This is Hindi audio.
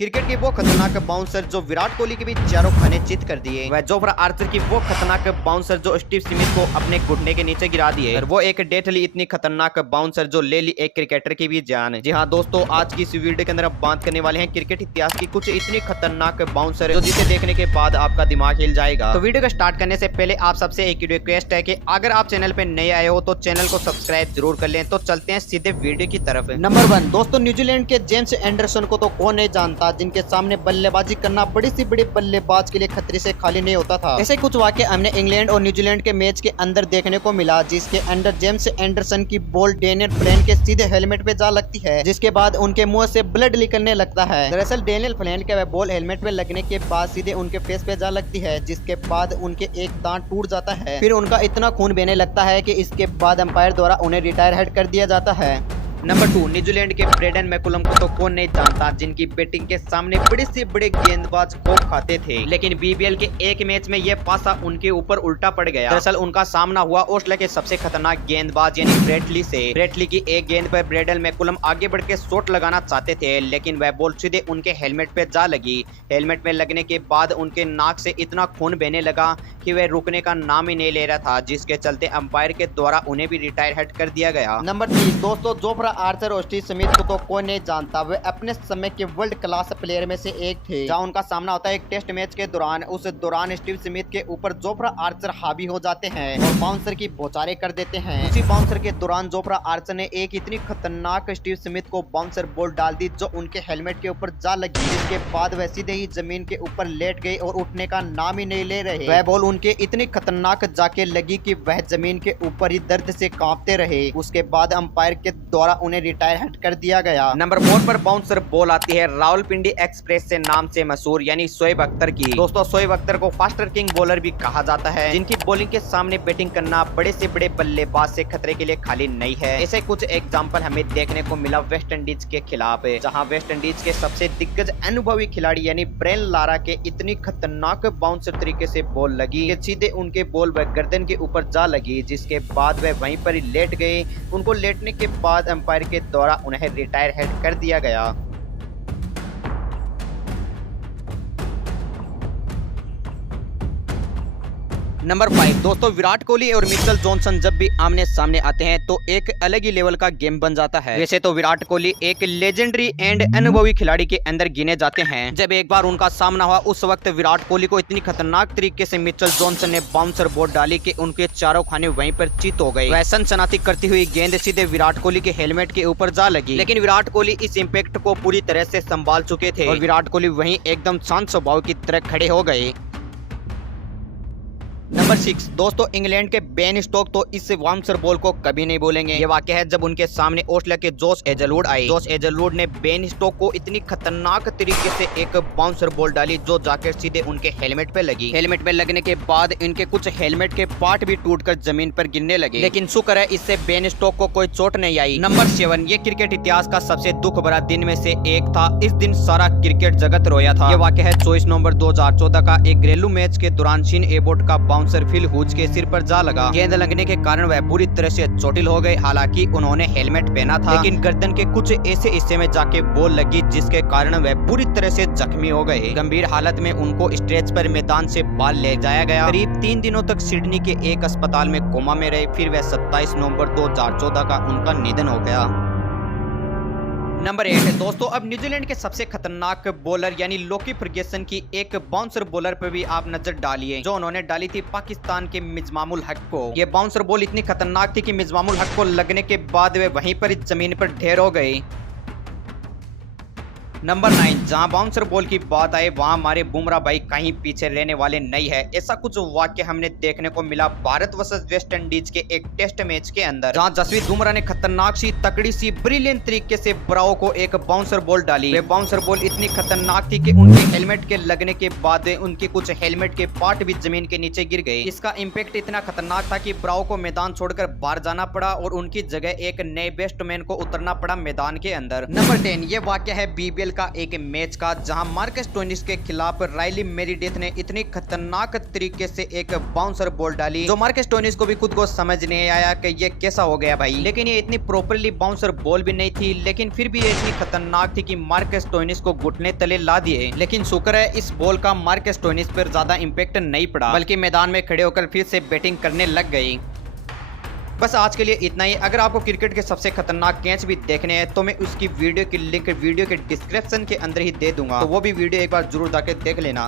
क्रिकेट की वो खतरनाक बाउंसर जो विराट कोहली के भी चारों खाने चित कर दिए, वह जोफ्रा आर्चर की वो खतरनाक बाउंसर जो स्टीव स्मिथ को अपने घुटने के नीचे गिरा दिए, और वो एक डेथली इतनी खतरनाक बाउंसर जो ले ली एक क्रिकेटर की भी जान। जी हाँ दोस्तों, आज की इस वीडियो के अंदर हम बात करने वाले हैं क्रिकेट इतिहास की कुछ इतनी खतरनाक बाउंसर जो जिसे देखने के बाद आपका दिमाग हिल जाएगा। तो वीडियो को स्टार्ट करने से पहले आप सबसे एक रिक्वेस्ट है कि अगर आप चैनल पे नए आए हो तो चैनल को सब्सक्राइब जरूर कर लें। तो चलते हैं सीधे वीडियो की तरफ। नंबर 1 दोस्तों, न्यूजीलैंड के जेम्स एंडरसन को तो कौन नहीं जानता, जिनके सामने बल्लेबाजी करना बड़ी सी बड़ी बल्लेबाज के लिए खतरे से खाली नहीं होता था। ऐसे कुछ वाक्य हमने इंग्लैंड और न्यूजीलैंड के मैच के अंदर देखने को मिला, जिसके अंदर जेम्स एंडरसन की बॉल डेनियल फ्लैन के सीधे हेलमेट पे जा लगती है, जिसके बाद उनके मुंह से ब्लड निकलने लगता है। दरअसल डेनियल फ्लैन के वह बॉल हेलमेट पे लगने के बाद सीधे उनके फेस पे जा लगती है, जिसके बाद उनके एक दांत टूट जाता है। फिर उनका इतना खून बहने लगता है कि इसके बाद अंपायर द्वारा उन्हें रिटायर हेड कर दिया जाता है। नंबर 2 न्यूजीलैंड के ब्रेडन मैकुलम को तो कौन नहीं जानता, जिनकी बैटिंग के सामने बड़े से बड़े गेंदबाज खौफ खाते थे, लेकिन बीबीएल के एक मैच में यह पासा उनके ऊपर उल्टा पड़ गया। दरअसल उनका सामना हुआ ऑस्ट्रेलिया के सबसे खतरनाक गेंदबाज यानी ब्रेटली से। ब्रेटली की एक गेंद पर ब्रेडन मैकुलम आगे बढ़ के शॉट लगाना चाहते थे, लेकिन वह बॉल सीधे उनके हेलमेट पे जा लगी। हेलमेट में लगने के बाद उनके नाक से इतना खून बहने लगा कि वह रुकने का नाम ही नहीं ले रहा था, जिसके चलते अंपायर के द्वारा उन्हें भी रिटायर हेड कर दिया गया। नंबर 3 दोस्तों, जोफ्रा आर्चर और स्टीव स्मिथ को तो कोई नहीं जानता, वे अपने समय के वर्ल्ड क्लास प्लेयर में से एक थे। जहां उनका सामना होता है एक टेस्ट मैच के दौरान, उस दौरान स्टीव स्मिथ के ऊपर जोफ्रा आर्चर हावी हो जाते हैं और बाउंसर की बौछारें कर देते हैं। उसी बाउंसर के दौरान जोफ्रा आर्चर ने एक इतनी खतरनाक स्टीव स्मिथ को बाउंसर बॉल डाल दी जो उनके हेलमेट के ऊपर जा लगी, जिसके बाद वह सीधे ही जमीन के ऊपर लेट गए और उठने का नाम ही नहीं ले रहे। वह बॉल उनके इतनी खतरनाक जाके लगी कि वह जमीन के ऊपर ही दर्द से कांपते रहे। उसके बाद अंपायर के द्वारा उन्हें रिटायर हेड कर दिया गया। नंबर 4 पर बाउंसर बॉल आती है रावलपिंडी एक्सप्रेस से नाम से मशहूर यानी शोएब अख्तर की। दोस्तों शोएब अख्तर को फास्टर किंग बॉलर भी कहा जाता है, जिनकी बॉलिंग के सामने बैटिंग करना बड़े से बड़े बल्लेबाज से खतरे के लिए खाली नहीं है। ऐसे कुछ एग्जाम्पल हमें देखने को मिला वेस्ट इंडीज के खिलाफ, जहाँ वेस्ट इंडीज के सबसे दिग्गज अनुभवी खिलाड़ी यानी ब्रेन लारा के इतनी खतरनाक बाउंसर तरीके से बॉल लगी कि सीधे उनके बॉल वह गर्दन के ऊपर जा लगी, जिसके बाद वह वहीं पर ही लेट गए। उनको लेटने के बाद अंपायर के द्वारा उन्हें रिटायर हेड कर दिया गया। नंबर 5 दोस्तों, विराट कोहली और मिचेल जॉनसन जब भी आमने सामने आते हैं तो एक अलग ही लेवल का गेम बन जाता है। वैसे तो विराट कोहली एक लेजेंडरी एंड अनुभवी खिलाड़ी के अंदर गिने जाते हैं। जब एक बार उनका सामना हुआ उस वक्त विराट कोहली को इतनी खतरनाक तरीके से मिचेल जॉनसन ने बाउंसर बॉल डाली कि उनके चारों खाने वहीं पर चित हो गए। वह सनसनाती करती हुई गेंद सीधे विराट कोहली के हेलमेट के ऊपर जा लगी, लेकिन विराट कोहली इस इम्पैक्ट को पूरी तरह से संभाल चुके थे और विराट कोहली वहीं एकदम शांत स्वभाव की तरह खड़े हो गए। नंबर 6 दोस्तों, इंग्लैंड के बेन स्टोक तो इस बाउंसर बॉल को कभी नहीं भूलेंगे। ये वाक्य है जब उनके सामने ऑस्ट्रेलिया के जोश हेजलवुड आए। जोश हेजलवुड ने बेन स्टोक को इतनी खतरनाक तरीके से एक बाउंसर बॉल डाली जो जाकर सीधे उनके हेलमेट पे लगी। हेलमेट पे लगने के बाद इनके कुछ हेलमेट के पार्ट भी टूटकर जमीन पर गिरने लगे, लेकिन शुक्र है इससे बेन स्टोक को कोई चोट नहीं आई। नंबर 7 ये क्रिकेट इतिहास का सबसे दुख भरा दिन में से एक था। इस दिन सारा क्रिकेट जगत रोया था। ये वाक्य है 24 नवंबर 2014 का एक घरेलू मैच के दौरान शिन एबोट का बाउंसर फिल हुज के सिर पर जा लगा। गेंद लगने के कारण वह पूरी तरह से चोटिल हो गए। हालांकि उन्होंने हेलमेट पहना था, लेकिन गर्दन के कुछ ऐसे हिस्से में जाके बॉल लगी जिसके कारण वह पूरी तरह से जख्मी हो गए। गंभीर हालत में उनको स्ट्रेच पर मैदान से बाहर ले जाया गया। करीब 3 दिनों तक सिडनी के एक अस्पताल में कोमा में रहे। फिर वह 27 नवंबर 2014 का उनका निधन हो गया। नंबर 8 दोस्तों, अब न्यूजीलैंड के सबसे खतरनाक बॉलर यानी लोकी फर्ग्यूसन की एक बाउंसर बॉलर पर भी आप नजर डालिए, जो उन्होंने डाली थी पाकिस्तान के मिजमामुल हक को। ये बाउंसर बॉल इतनी खतरनाक थी कि मिजमामुल हक को लगने के बाद वे वहीं पर जमीन पर ढेर हो गए। नंबर 9 जहां बाउंसर बॉल की बात आए वहां हमारे बुमराह भाई कहीं पीछे रहने वाले नहीं है। ऐसा कुछ वाक्य हमने देखने को मिला भारत वर्सेस वेस्ट इंडीज के एक टेस्ट मैच के अंदर, जहां जसप्रीत बुमराह ने खतरनाक सी तकड़ी सी ब्रिलियंट तरीके से ब्रावो को एक बाउंसर बॉल डाली। वे बाउंसर बॉल इतनी खतरनाक थी कि उनके हेलमेट के लगने के बाद उनके कुछ हेलमेट के पार्ट भी जमीन के नीचे गिर गए। इसका इम्पैक्ट इतना खतरनाक था कि ब्रावो को मैदान छोड़कर बाहर जाना पड़ा और उनकी जगह एक नए बैट्समैन को उतरना पड़ा मैदान के अंदर। नंबर 10 ये वाक्य है बीबीएल का एक मैच का, जहां मार्कस स्टोइनिस के खिलाफ राइली मेरिडिथ ने इतनी खतरनाक तरीके से एक बाउंसर बॉल डाली जो मार्कस स्टोइनिस को भी खुद को समझ नहीं आया कि ये कैसा हो गया भाई। लेकिन ये इतनी प्रॉपरली बाउंसर बॉल भी नहीं थी, लेकिन फिर भी ये इतनी खतरनाक थी कि मार्कस स्टोइनिस को घुटने तले ला दिए। लेकिन शुक्र है इस बॉल का मार्कस स्टोइनिस पर ज्यादा इंपैक्ट नहीं पड़ा, बल्कि मैदान में खड़े होकर फिर से बैटिंग करने लग गई। बस आज के लिए इतना ही। अगर आपको क्रिकेट के सबसे खतरनाक कैच भी देखने हैं तो मैं उसकी वीडियो की लिंक वीडियो के डिस्क्रिप्शन के अंदर ही दे दूंगा, तो वो भी वीडियो एक बार जरूर जाके देख लेना।